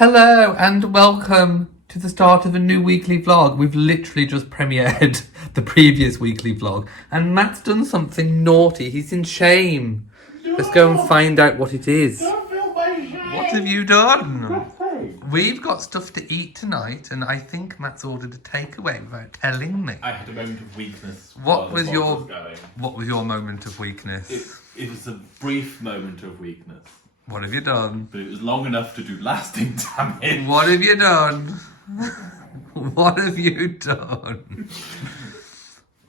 Hello and welcome to the start of a new weekly vlog. We've literally just premiered the previous weekly vlog and Matt's done something naughty. He's in shame. No, Let's go and find out what it is. don't feel my shame. What have you done? Nothing. We've got stuff to eat tonight and I think Matt's ordered a takeaway without telling me. I had a moment of weakness. What while was the your vlog going. What was your moment of weakness? It was a brief moment of weakness, What have you done? but it was long enough to do lasting damage. What have you done? What have you done?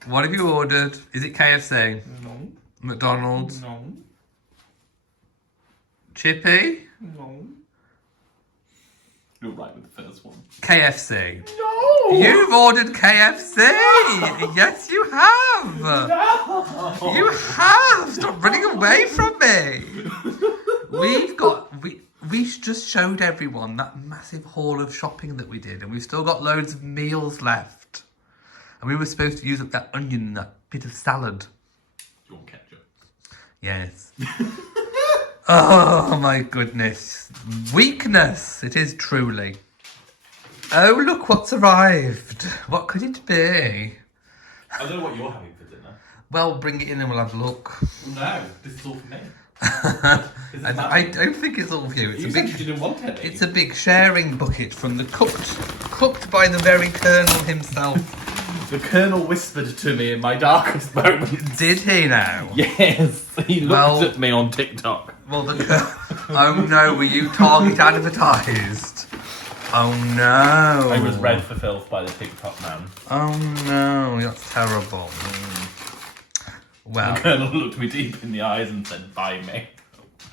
What have you ordered? Is it KFC? No, McDonald's? no, Chippy? no. You're right with the first one. KFC. No! You've ordered KFC! Yes, you have! No! You have! Stop running away from me! We just showed everyone that massive haul of shopping that we did, and we've still got loads of meals left. And we were supposed to use up that onion and that bit of salad. Do you want ketchup? Yes. Oh my goodness. Weakness, it is truly. Oh, look what's arrived. What could it be? I don't know what you're having for dinner. Well, bring it in and we'll have a look. No, this is all for me. And I don't think it's all for you. You said you didn't want any. It's a big sharing bucket from the cooked by the very Colonel himself. The Colonel whispered to me in my darkest moments. Did he now? Yes, he looked at me on TikTok. Well, oh no, were you target advertised? Oh no. I was read for filth by the TikTok man. Oh no, that's terrible. Well, The Colonel looked me deep in the eyes and said, "Buy me."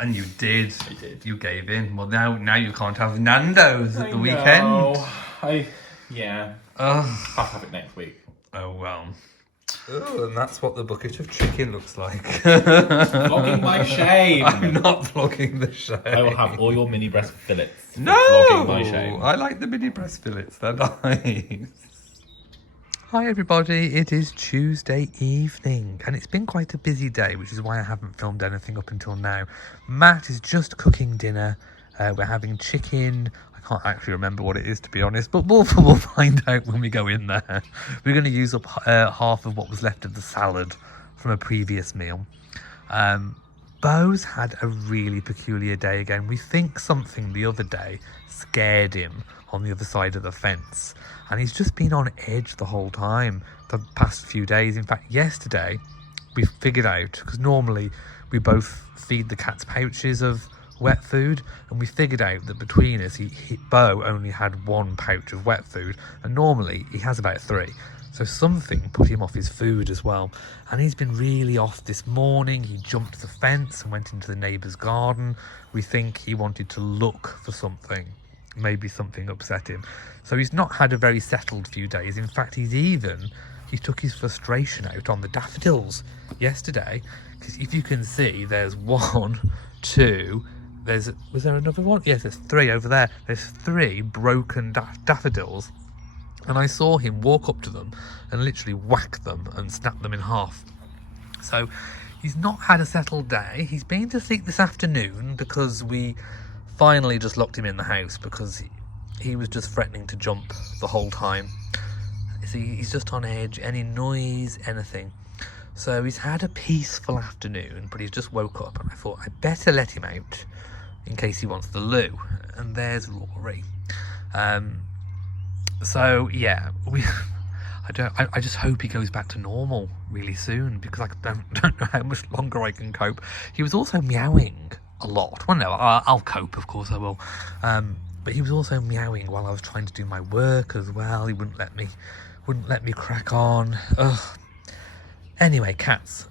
and you did. I did. You gave in. Well, now you can't have Nando's at the weekend. Yeah. Ugh. I'll have it next week. Oh well. Oh, and that's what the bucket of chicken looks like. Vlogging my shame. I'm not vlogging the shame. I will have all your mini breast fillets. for No, Vlogging my shame. I like the mini breast fillets. They're nice. Hi everybody, it is Tuesday evening and it's been quite a busy day, which is why I haven't filmed anything up until now. Matt is just cooking dinner. We're having chicken. I can't actually remember what it is, to be honest, but we'll find out when we go in there. We're going to use up half of what was left of the salad from a previous meal. Bo's had a really peculiar day again. We think something the other day scared him on the other side of the fence, and he's just been on edge the whole time the past few days. In fact, yesterday we figured out, because normally we both feed the cats pouches of wet food, and we figured out that between us Bo only had one pouch of wet food and normally he has about 3. So something put him off his food as well, and he's been really off this morning. He jumped the fence and went into the neighbour's garden. We think he wanted to look for something. Maybe something upset him. So he's not had a very settled few days. In fact, he took his frustration out on the daffodils yesterday, because if you can see, there's 1, 2, was there another one? Yes, there's 3 over there. There's 3 broken daffodils. And I saw him walk up to them and literally whack them and snap them in half. So he's not had a settled day. He's been to sleep this afternoon because we finally just locked him in the house because he was just threatening to jump the whole time. See, he's just on edge, any noise, anything. So he's had a peaceful afternoon, but he's just woke up and I thought I'd better let him out in case he wants the loo. And there's Rory. So yeah, I just hope he goes back to normal really soon, because I don't know how much longer I can cope. He was also meowing a lot. Well, no, I'll cope, of course I will. But he was also meowing while I was trying to do my work as well. He wouldn't let me crack on. Ugh. Anyway, cats.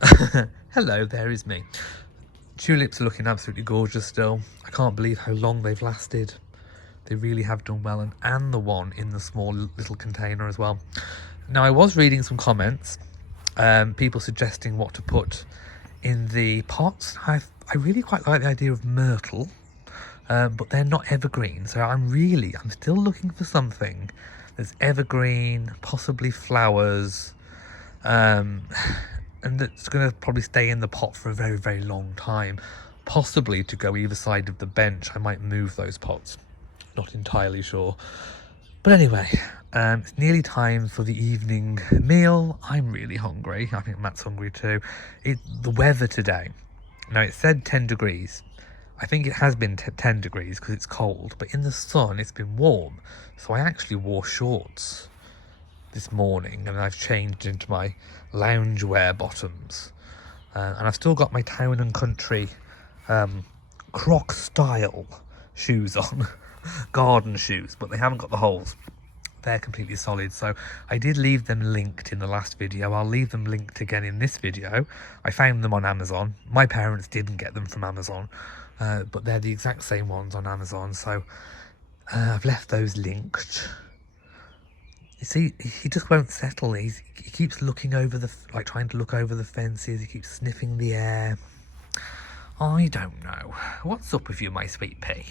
Hello, there is me. Tulips are looking absolutely gorgeous still. I can't believe how long they've lasted. They really have done well, and the one in the small little container as well. Now, I was reading some comments, people suggesting what to put in the pots. I really quite like the idea of myrtle, but they're not evergreen, so I'm still looking for something that's evergreen, possibly flowers, and that's going to probably stay in the pot for a very, very long time, possibly to go either side of the bench. I might move those pots. not entirely sure. But anyway, it's nearly time for the evening meal. I'm really hungry. I think Matt's hungry too. The weather today, now it said 10 degrees. I think it has been 10 degrees because it's cold, but in the sun it's been warm. So I actually wore shorts this morning, and I've changed into my loungewear bottoms. And I've still got my Town and Country Croc style shoes on. Garden shoes, but they haven't got the holes. They're completely solid. So I did leave them linked in the last video. I'll leave them linked again in this video. I found them on Amazon. My parents didn't get them from Amazon, but they're the exact same ones on Amazon. So I've left those linked. You see, he just won't settle. He keeps looking over trying to look over the fences. He keeps sniffing the air. I don't know. What's up with you, my sweet pea?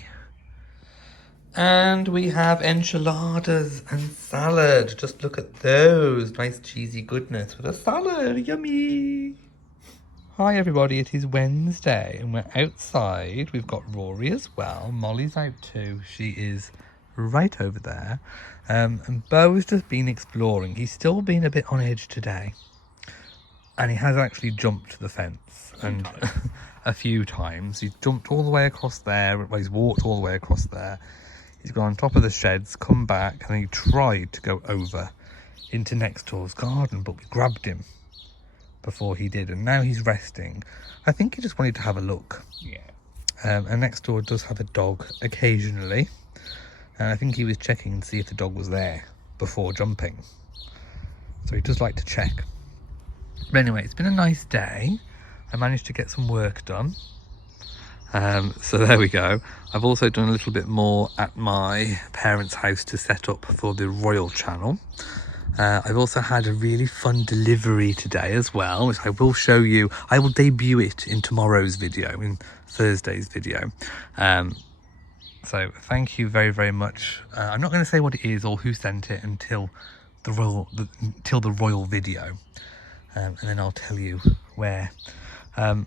And we have enchiladas and salad. Just look at those. Nice cheesy goodness with a salad. Yummy. Hi everybody, it is Wednesday and we're outside. We've got Rory as well. Molly's out too. She is right over there. And Beau has just been exploring. He's still been a bit on edge today. And he has actually jumped the fence. And a few times. He's jumped all the way across there. Well, he's walked all the way across there. He's gone on top of the sheds, come back, and he tried to go over into next door's garden, but we grabbed him before he did, and now he's resting. I think he just wanted to have a look. Yeah. And next door does have a dog occasionally, and I think he was checking to see if the dog was there before jumping. So he does like to check. But anyway, it's been a nice day. I managed to get some work done. So there we go. I've also done a little bit more at my parents' house to set up for the Royal channel. I've also had a really fun delivery today as well, which I will show you. I will debut it in tomorrow's video, in Thursday's video. So thank you very, very much. I'm not going to say what it is or who sent it until the Royal video. And then I'll tell you where and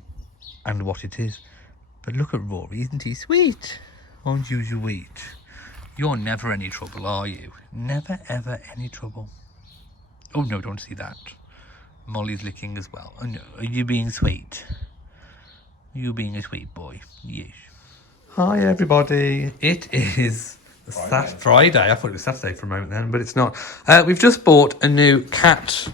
what it is. But look at Rory, isn't he sweet? Aren't you sweet? You're never any trouble, are you? Never, ever any trouble. Oh no, don't see that. Molly's licking as well. Oh no, are you being sweet? Are you being a sweet boy? Yes. Hi everybody, it is Friday. I thought it was Saturday for a moment then, but it's not. We've just bought a new cat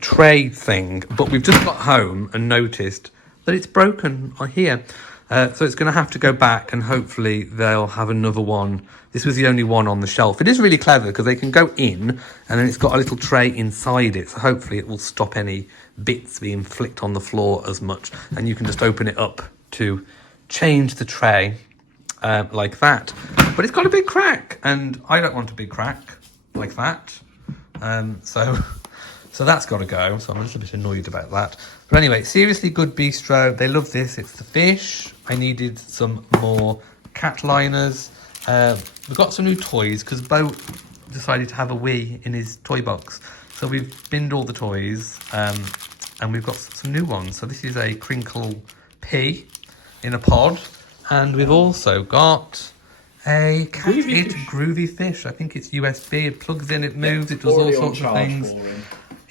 tray thing, but we've just got home and noticed that it's broken here. So it's going to have to go back, and hopefully they'll have another one. This was the only one on the shelf. It is really clever because they can go in and then it's got a little tray inside it. So hopefully it will stop any bits being flicked on the floor as much. And you can just open it up to change the tray like that. But it's got a big crack, and I don't want a big crack like that. So that's got to go. So I'm a little bit annoyed about that. But anyway, seriously good bistro. They love this. It's the fish. I needed some more cat liners. We've got some new toys because Beau decided to have a wee in his toy box. So we've binned all the toys and we've got some new ones. So this is a crinkle pea in a pod. And we've also got a cat groovy fish. I think it's USB. It plugs in, it moves, it does all sorts of things.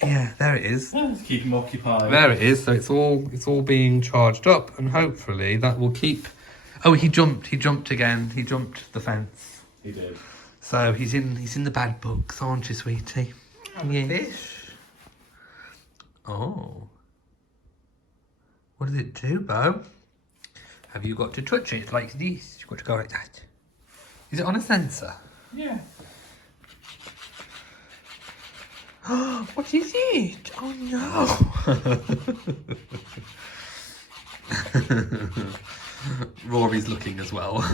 Yeah, there it is. Yeah, to keep him occupied. There it is. So it's all being charged up, and hopefully that will keep. Oh, he jumped again. He jumped the fence. He did. So he's in the bad books, aren't you, sweetie? Yeah. Fish. Oh. What does it do, Beau? Have you got to touch it like this? You've got to go like that. Is it on a sensor? Yeah. What is it? Oh no! Rory's looking as well.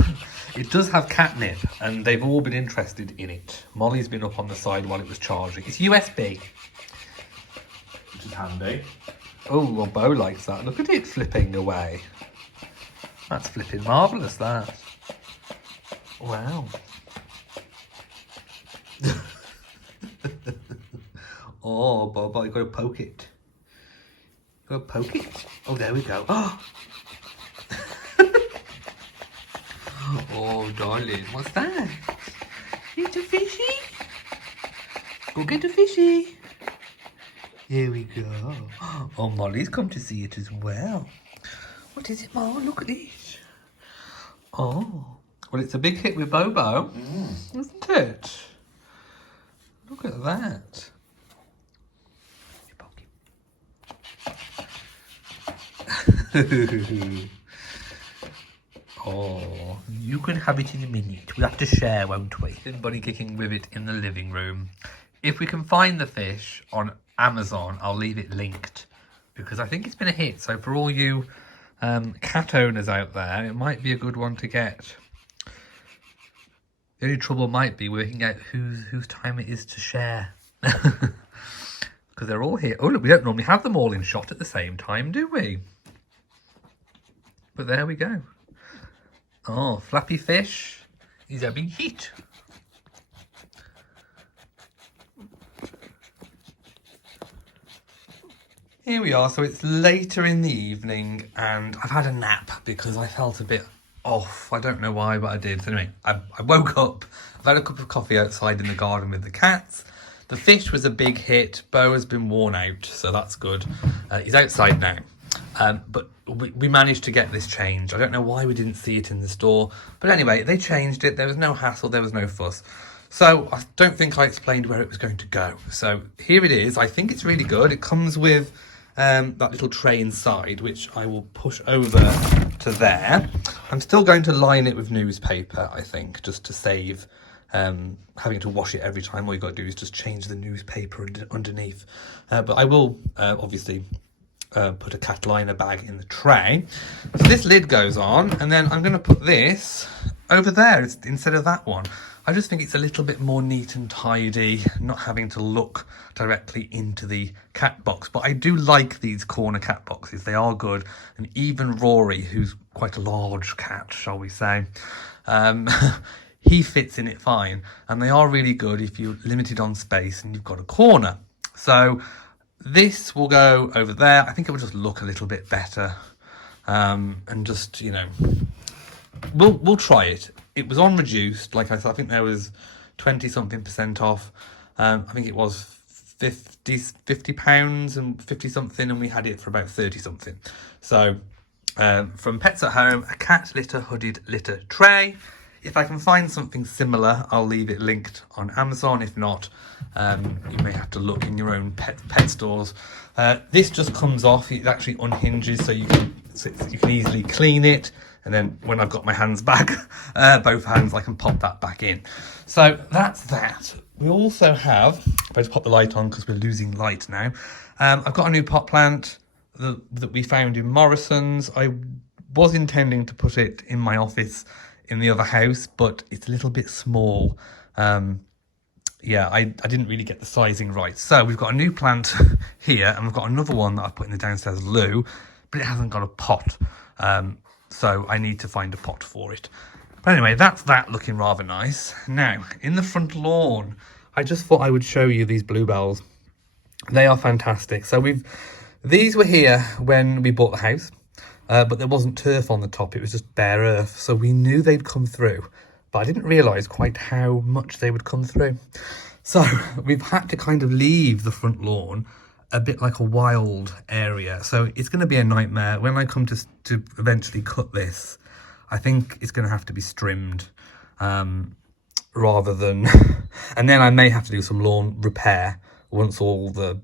It does have catnip, and they've all been interested in it. Molly's been up on the side while it was charging. It's USB. Which is handy. Oh, well, Beau likes that. Look at it flipping away. That's flipping marvellous, that. Wow. Oh, Bob, you've got to poke it. You've got to poke it. Oh, there we go. Oh, Oh, darling, what's that? It's a fishy. Go get a fishy. Here we go. Oh, Molly's come to see it as well. What is it, Mom? Look at this. Oh, well, it's a big hit with Bobo, isn't it? Look at that. Oh, you can have it in a minute. We'll have to share, won't we? Everybody kicking with it in the living room. If we can find the fish on Amazon, I'll leave it linked because I think it's been a hit. So for all you cat owners out there, it might be a good one to get. The only trouble might be working out whose time it is to share. Because they're all here. Oh, look, we don't normally have them all in shot at the same time, do we? But there we go. Oh, Flappy Fish is a big hit. Here we are. So it's later in the evening and I've had a nap because I felt a bit off. I don't know why, but I did. So anyway, I woke up. I've had a cup of coffee outside in the garden with the cats. The fish was a big hit. Bo has been worn out, so that's good. He's outside now. But we managed to get this changed. I don't know why we didn't see it in the store. But anyway, they changed it. There was no hassle. There was no fuss. So I don't think I explained where it was going to go. So here it is. I think it's really good. It comes with that little tray inside, which I will push over to there. I'm still going to line it with newspaper, I think, just to save having to wash it every time. All you got to do is just change the newspaper underneath. But I will obviously put a cat liner bag in the tray. So this lid goes on, and then I'm going to put this over there instead of that one. I just think it's a little bit more neat and tidy, not having to look directly into the cat box. But I do like these corner cat boxes. They are good. And even Rory, who's quite a large cat, shall we say, he fits in it fine. And they are really good if you're limited on space and you've got a corner. So this will go over there. I think it will just look a little bit better. And just, you know, we'll try it. It was on reduced, like I said. I think there was 20-something% off. I think it was £50 and 50 something, and we had it for about 30 something. So from Pets at Home, a cat litter hooded litter tray. If I can find something similar, I'll leave it linked on Amazon. If not, you may have to look in your own pet stores. This just comes off. It actually unhinges, so you can easily clean it. And then when I've got my hands back, both hands, I can pop that back in. So that's that. We also have, if I just pop the light on because we're losing light now. I've got a new pot plant that we found in Morrison's. I was intending to put it in my office in the other house, but it's a little bit small. Yeah, I didn't really get the sizing right. So we've got a new plant here, and we've got another one that I've put in the downstairs loo, but it hasn't got a pot. So I need to find a pot for it. But anyway, that's that looking rather nice. Now, in the front lawn, I just thought I would show you these bluebells. They are fantastic. So these were here when we bought the house, but there wasn't turf on the top. It was just bare earth. So we knew they'd come through, but I didn't realise quite how much they would come through. So we've had to kind of leave the front lawn a bit like a wild area. So it's going to be a nightmare. When I come to eventually cut this, I think it's going to have to be trimmed rather than... and then I may have to do some lawn repair once all the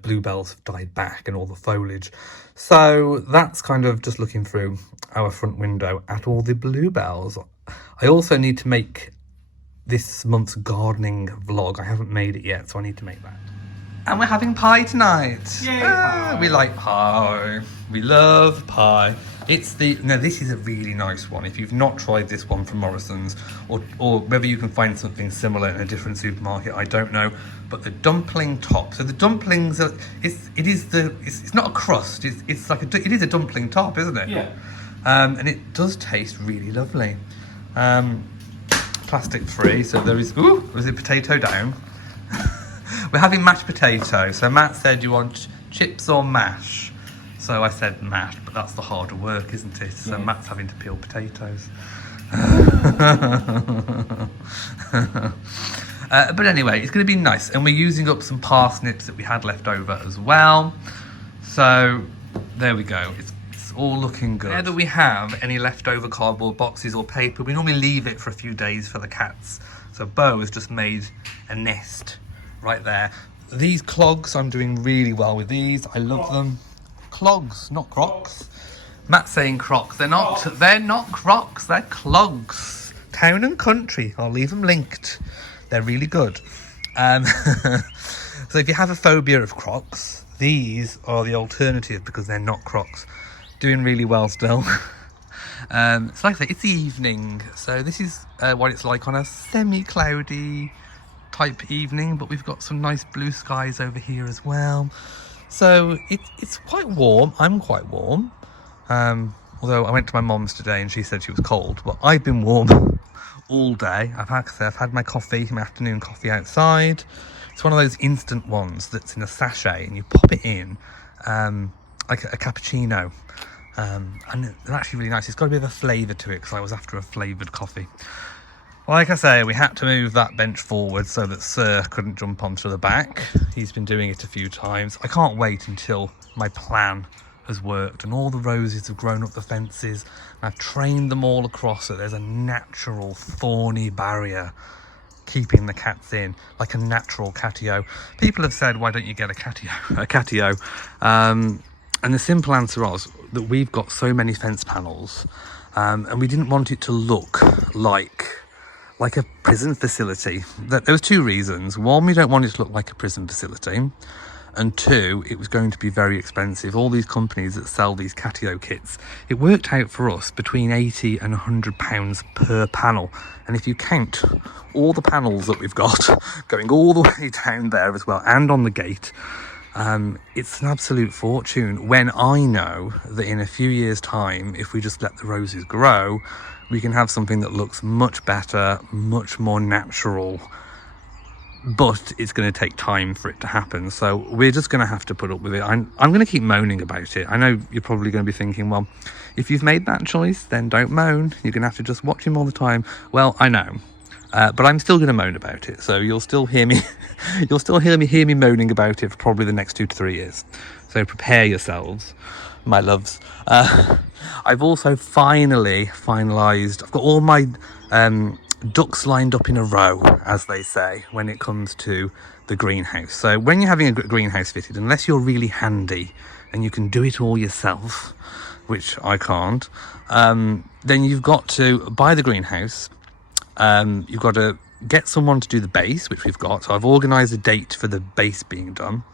bluebells have died back and all the foliage. So that's kind of just looking through our front window at all the bluebells. I also need to make this month's gardening vlog. I haven't made it yet, so I need to make that. And we're having pie tonight. Yay, pie. We like pie. We love pie. This is a really nice one. If you've not tried this one from Morrison's, or whether you can find something similar in a different supermarket, I don't know. But the dumpling top. So the dumplings are, it's not a crust. It's like it is a dumpling top, isn't it? Yeah. And it does taste really lovely. Plastic free. So there is. Ooh, was it potato down? We're having mashed potato. So Matt said, you want chips or mash? So I said mash, but that's the harder work, isn't it? So Matt's having to peel potatoes. But anyway, it's going to be nice, and we're using up some parsnips that we had left over as well. So there we go. It's all looking good. Whenever we have any leftover cardboard boxes or paper, we normally leave it for a few days for the cats. So Bo has just made a nest right there. These clogs, I'm doing really well with these. I love them. Clogs, not crocs. Matt's saying crocs. They're not crocs, they're clogs. Town and country. I'll leave them linked. They're really good. So if you have a phobia of crocs, these are the alternative because they're not crocs. Doing really well still. So like I say, it's the evening. So this is what it's like on a semi-cloudy type evening, but we've got some nice blue skies over here as well. So it's quite warm. I'm quite warm. Although I went to my mum's today and she said she was cold, but I've been warm all day. I've had my coffee, my afternoon coffee outside. It's one of those instant ones that's in a sachet and you pop it in like a cappuccino. And they're actually really nice. It's got a bit of a flavour to it because I was after a flavoured coffee. Like I say, we had to move that bench forward so that Sir couldn't jump onto the back. He's been doing it a few times. I can't wait until my plan has worked and all the roses have grown up the fences and I've trained them all across so there's a natural thorny barrier keeping the cats in, like a natural catio. People have said, why don't you get a catio? And the simple answer was that we've got so many fence panels and we didn't want it to look like a prison facility. There was two reasons. One, we don't want it to look like a prison facility. And two, it was going to be very expensive. All these companies that sell these catio kits, it worked out for us between 80 and 100 pounds per panel. And if you count all the panels that we've got going all the way down there as well and on the gate, it's an absolute fortune, when I know that in a few years' time, if we just let the roses grow, we can have something that looks much better, much more natural, but it's going to take time for it to happen. So we're just going to have to put up with it. I'm going to keep moaning about it. I know you're probably going to be thinking, well, if you've made that choice, then don't moan. You're going to have to just watch him all the time. Well, I know. But I'm still going to moan about it, so you'll still hear me. You'll still hear me moaning about it for probably the next 2 to 3 years. So prepare yourselves, my loves. I've also finalised. I've got all my ducks lined up in a row, as they say, when it comes to the greenhouse. So when you're having a greenhouse fitted, unless you're really handy and you can do it all yourself, which I can't, then you've got to buy the greenhouse. You've got to get someone to do the base, which we've got. So I've organised a date for the base being done.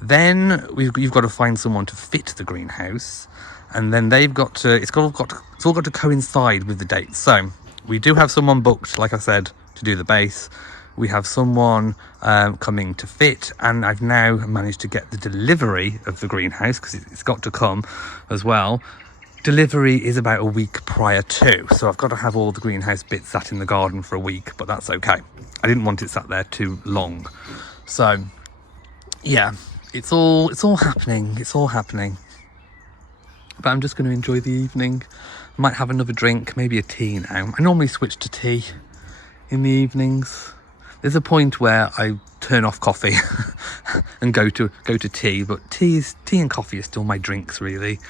Then you've got to find someone to fit the greenhouse, and then it's all got to coincide with the date. So we do have someone booked, like I said, to do the base. We have someone coming to fit, and I've now managed to get the delivery of the greenhouse because it's got to come as well. Delivery is about a week prior to, so I've got to have all the greenhouse bits sat in the garden for a week, but that's okay. I didn't want it sat there too long. So yeah, it's all happening. But I'm just going to enjoy the evening. I might have another drink, maybe a tea now. I normally switch to tea in the evenings. There's a point where I turn off coffee and go to tea, but tea and coffee are still my drinks, really.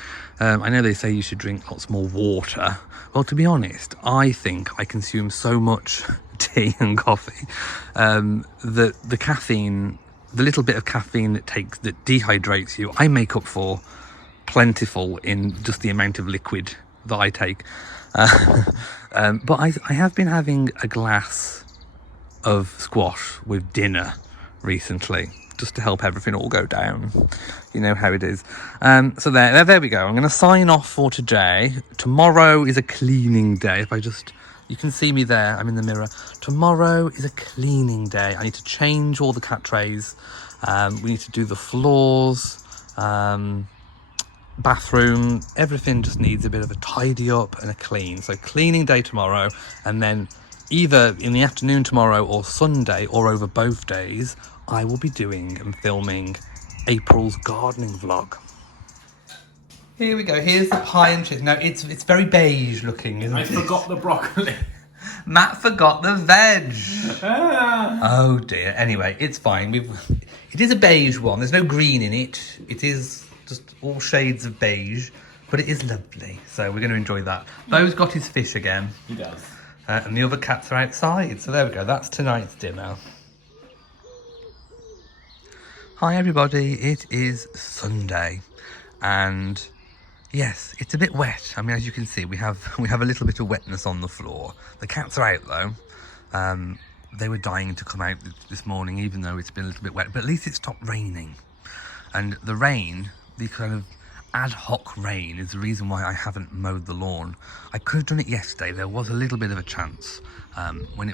I know they say you should drink lots more water. Well, to be honest, I think I consume so much tea and coffee that the caffeine, the little bit of caffeine that dehydrates you, I make up for plentiful in just the amount of liquid that I take. But I have been having a glass of squash with dinner recently, just to help everything all go down. You know how it is. So there we go. I'm going to sign off for today. Tomorrow is a cleaning day. You can see me there, I'm in the mirror. Tomorrow is a cleaning day. I need to change all the cat trays. We need to do the floors, bathroom, everything just needs a bit of a tidy up and a clean. So cleaning day tomorrow, and then either in the afternoon tomorrow or Sunday, or over both days, I will be doing and filming April's gardening vlog. Here we go. Here's the pie and chips. Now it's very beige looking, isn't it? I forgot the broccoli. Matt forgot the veg. Ah. Oh dear. Anyway, it's fine. It is a beige one. There's no green in it. It is just all shades of beige, but it is lovely. So we're going to enjoy that. Bo's got his fish again. He does. And the other cats are outside. So there we go. That's tonight's dinner. Hi everybody. It is Sunday, and yes, it's a bit wet. I mean, as you can see, we have a little bit of wetness on the floor. The cats are out though. They were dying to come out this morning, even though it's been a little bit wet. But at least it stopped raining. And the rain, the kind of ad hoc rain, is the reason why I haven't mowed the lawn. I could have done it yesterday. There was a little bit of a chance when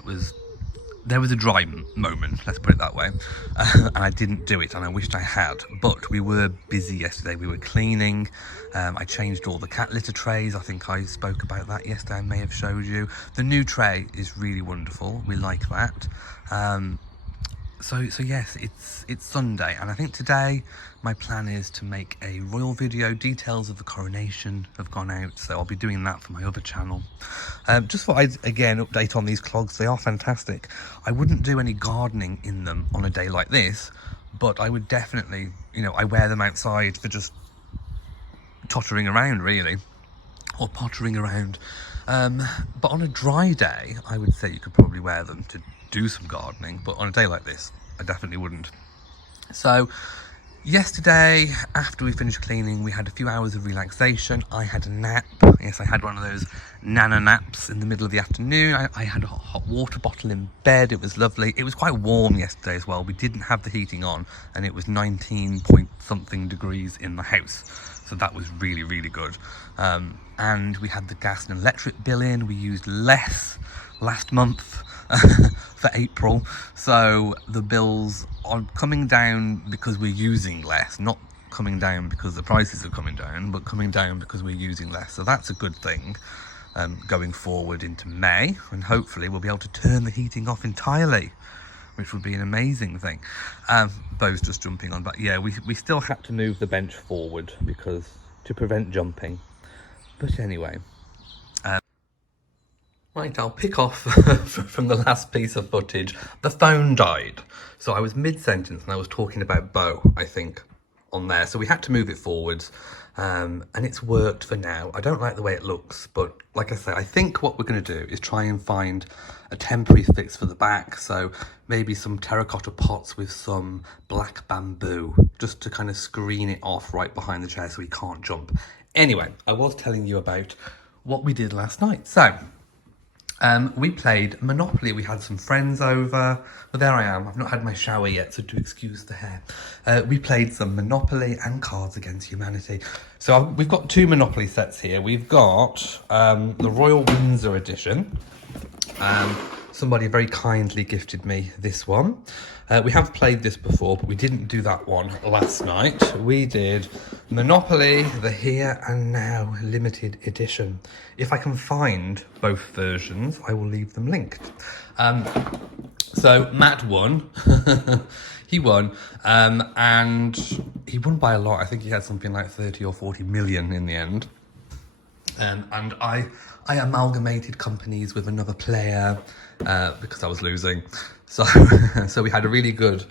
there was a dry moment, let's put it that way, and I didn't do it, and I wished I had, but we were busy yesterday. We were cleaning. I changed all the cat litter trays. I think I spoke about that yesterday. I may have showed you. The new tray is really wonderful. We like that. So yes, it's Sunday, and I think today my plan is to make a royal video. Details of the coronation have gone out, so I'll be doing that for my other channel. Just thought I'd again update on these clogs. They are fantastic. I wouldn't do any gardening in them on a day like this, but I would definitely, I wear them outside for just tottering around really, or pottering around. But on a dry day, I would say you could probably wear them to do some gardening, but on a day like this, I definitely wouldn't. So yesterday, after we finished cleaning, we had a few hours of relaxation. I had a nap. Yes, I had one of those nana naps in the middle of the afternoon. I had a hot water bottle in bed. It was lovely. It was quite warm yesterday as well. We didn't have the heating on, and it was 19 point something degrees in the house. So that was really, really good. And we had the gas and electric bill in. We used less last month for April. So the bills are coming down because we're using less, not coming down because the prices are coming down, but coming down because we're using less. So that's a good thing going forward into May. And hopefully we'll be able to turn the heating off entirely, which would be an amazing thing. Bo's just jumping on, but yeah, we still had to move the bench forward because to prevent jumping. But anyway, right, I'll pick off from the last piece of footage. The phone died. So I was mid-sentence and I was talking about Bo, I think, on there. So we had to move it forwards. And it's worked for now. I don't like the way it looks, but like I say, I think what we're going to do is try and find a temporary fix for the back. So maybe some terracotta pots with some black bamboo, just to kind of screen it off right behind the chair so he can't jump. Anyway, I was telling you about what we did last night. So we played Monopoly. We had some friends over. Well, there I am. I've not had my shower yet, so do excuse the hair. We played some Monopoly and Cards Against Humanity. So we've got two Monopoly sets here. We've got the Royal Windsor edition. Somebody very kindly gifted me this one. We have played this before, but we didn't do that one last night. We did Monopoly, the Here and Now limited edition. If I can find both versions, I will leave them linked. So Matt won. He won, and he won by a lot. I think he had something like 30 or 40 million in the end. And I amalgamated companies with another player because I was losing. So we had a really good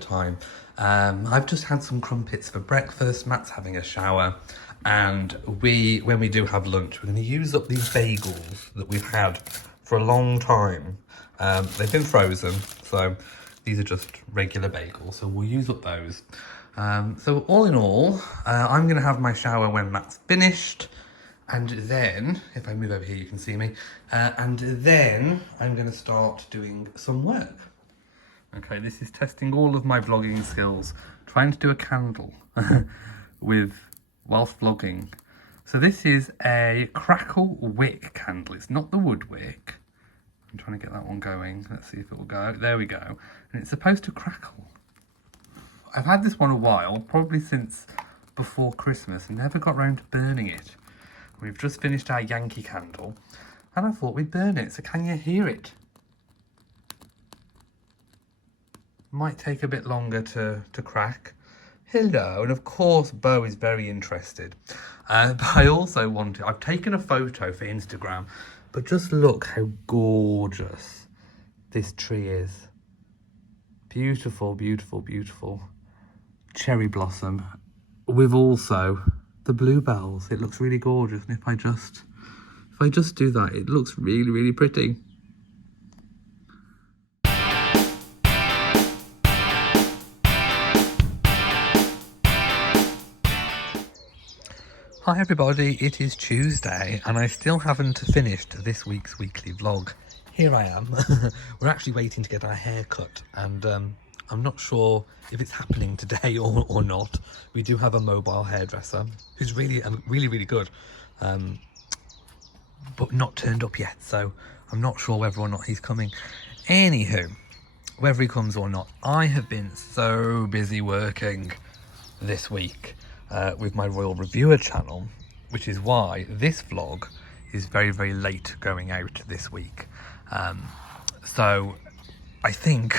time. I've just had some crumpets for breakfast. Matt's having a shower, and when we do have lunch, we're going to use up these bagels that we've had for a long time. They've been frozen, so these are just regular bagels. So we'll use up those. So all in all, I'm going to have my shower when Matt's finished. And then, if I move over here, you can see me. And then I'm going to start doing some work. Okay, this is testing all of my vlogging skills. Trying to do a candle whilst vlogging. So this is a crackle wick candle. It's not the wood wick. I'm trying to get that one going. Let's see if it will go. There we go. And it's supposed to crackle. I've had this one a while, probably since before Christmas, and never got round to burning it. We've just finished our Yankee candle, and I thought we'd burn it. So can you hear it? Might take a bit longer to crack. Hello, and of course Bo is very interested. But I also wanted, I've taken a photo for Instagram, but just look how gorgeous this tree is. Beautiful, beautiful, beautiful cherry blossom with also the bluebells. It looks really gorgeous, and if I just do that, it looks really, really pretty. Hi everybody, it is Tuesday and I still haven't finished this week's weekly vlog. Here I am. We're actually waiting to get our hair cut, and I'm not sure if it's happening today or not. We do have a mobile hairdresser who's really good, but not turned up yet, so I'm not sure whether or not he's coming. Anywho, whether he comes or not, I have been so busy working this week with my Royal Reviewer channel, which is why this vlog is very, very late going out this week. So I think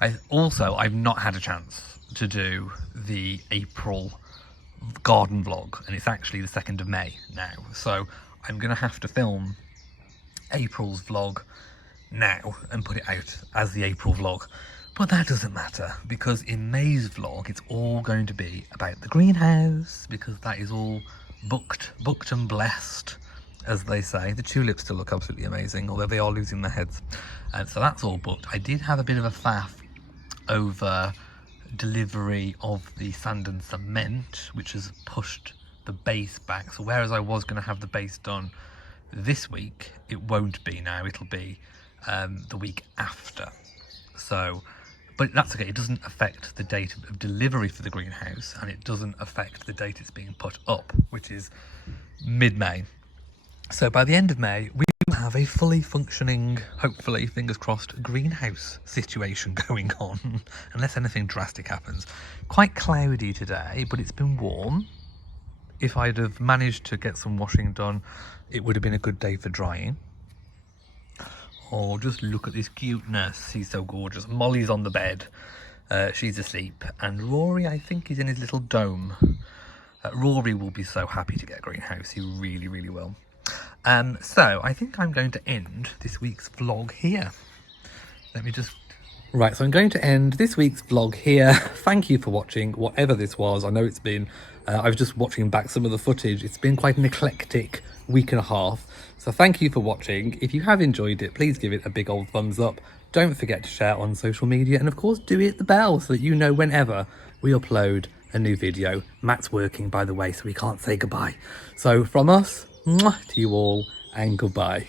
I've not had a chance to do the April garden vlog, and it's actually the 2nd of May now, so I'm gonna have to film April's vlog now and put it out as the April vlog. But that doesn't matter, because in May's vlog it's all going to be about the greenhouse, because that is all booked and blessed, as they say. The tulips still look absolutely amazing, although they are losing their heads, and so that's all booked. I did have a bit of a faff over delivery of the sand and cement, which has pushed the base back. So whereas I was going to have the base done this week, it won't be now. It'll be the week after. So, but that's okay. It doesn't affect the date of delivery for the greenhouse, and it doesn't affect the date it's being put up, which is mid-May. So by the end of May, we will have a fully functioning, hopefully, fingers crossed, greenhouse situation going on, unless anything drastic happens. Quite cloudy today, but it's been warm. If I'd have managed to get some washing done, it would have been a good day for drying. Oh, just look at this cuteness. He's so gorgeous. Molly's on the bed. She's asleep. And Rory, I think, is in his little dome. Rory will be so happy to get a greenhouse. He really, really will. So I think I'm going to end this week's vlog here. Let me just... Right, so I'm going to end this week's vlog here. Thank you for watching, whatever this was. I know it's been... I was just watching back some of the footage. It's been quite an eclectic week and a half. So thank you for watching. If you have enjoyed it, please give it a big old thumbs up. Don't forget to share on social media. And of course, do hit the bell so that you know whenever we upload a new video. Matt's working, by the way, so we can't say goodbye. So from us, mwah, to you all, and goodbye.